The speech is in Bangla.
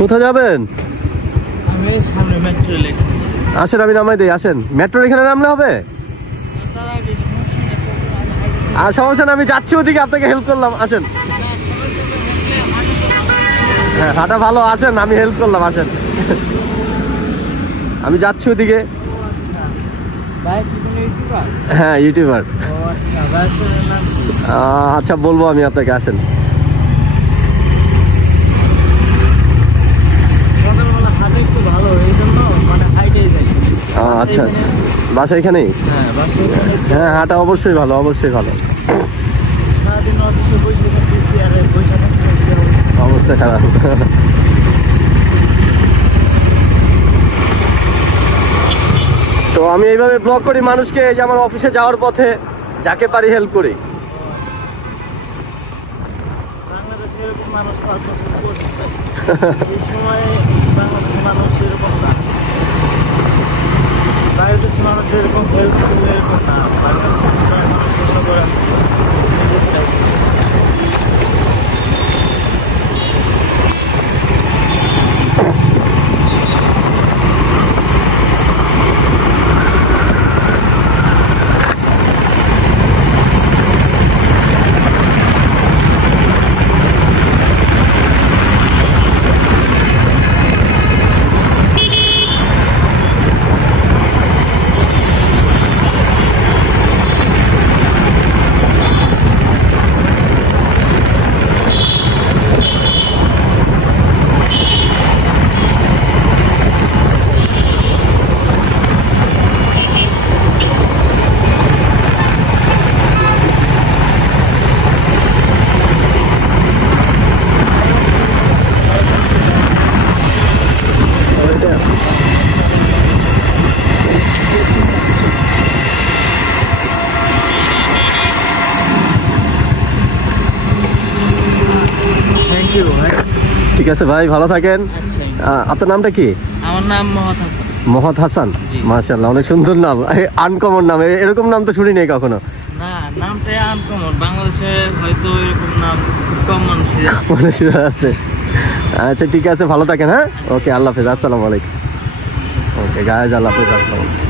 কোথায় যাবেন? আমি সামনে মেট্রো লেখা। আসেন, আমি নামাই দিই, আসেন। মেট্রোর এখানে নামলে হবে? আর সমস্যা না, আমি যাচ্ছি ওদিকে, আপনাকে হেল্প করলাম, আসেন। হ্যাঁ, হাঁটা ভালো, আসেন, আমি হেল্প করলাম, আসেন। আমি যাচ্ছি ওদিকে। হ্যাঁ, ইউটিউবার। আচ্ছা, বলবো আমি আপনাকে, আসেন। আচ্ছা, বাসা এখানেই? হ্যাঁ, হাঁটা অবশ্যই ভালো, অবশ্যই ভালো। অবস্থা খারাপ। তো আমি এইভাবে ব্লগ করি মানুষকে, যে আমার অফিসে যাওয়ার পথে যাকে পারি হেল্প করি। বাংলাদেশে এরকম মানুষ এই সময় বাংলাদেশের মানুষ এরকম না, বাইরের দেশের মানুষ যেরকম হেল্প করবে এরকম না। বাংলাদেশের মানুষ মনে করেন ঠিক আছে ভাই, ভালো থাকেন। আপনার নামটা কি? আমার নাম মহৎ হাসান। মহৎ হাসান, মাশাআল্লাহ, অনেক সুন্দর নাম, আনকমন নাম, এরকম নাম তো শুনি নাই কখনো। না, নামটাই আনকমন, বাংলাদেশে হয়তো এরকম নাম কম মানুষের আছে। আচ্ছা, ঠিক আছে, ভালো থাকেন। হ্যাঁ, ওকে, আল্লাহ হাফেজ, আসসালামু আলাইকুম। ওকে গাইজ, আল্লাহ হাফেজ, আসসালামু আলাইকুম।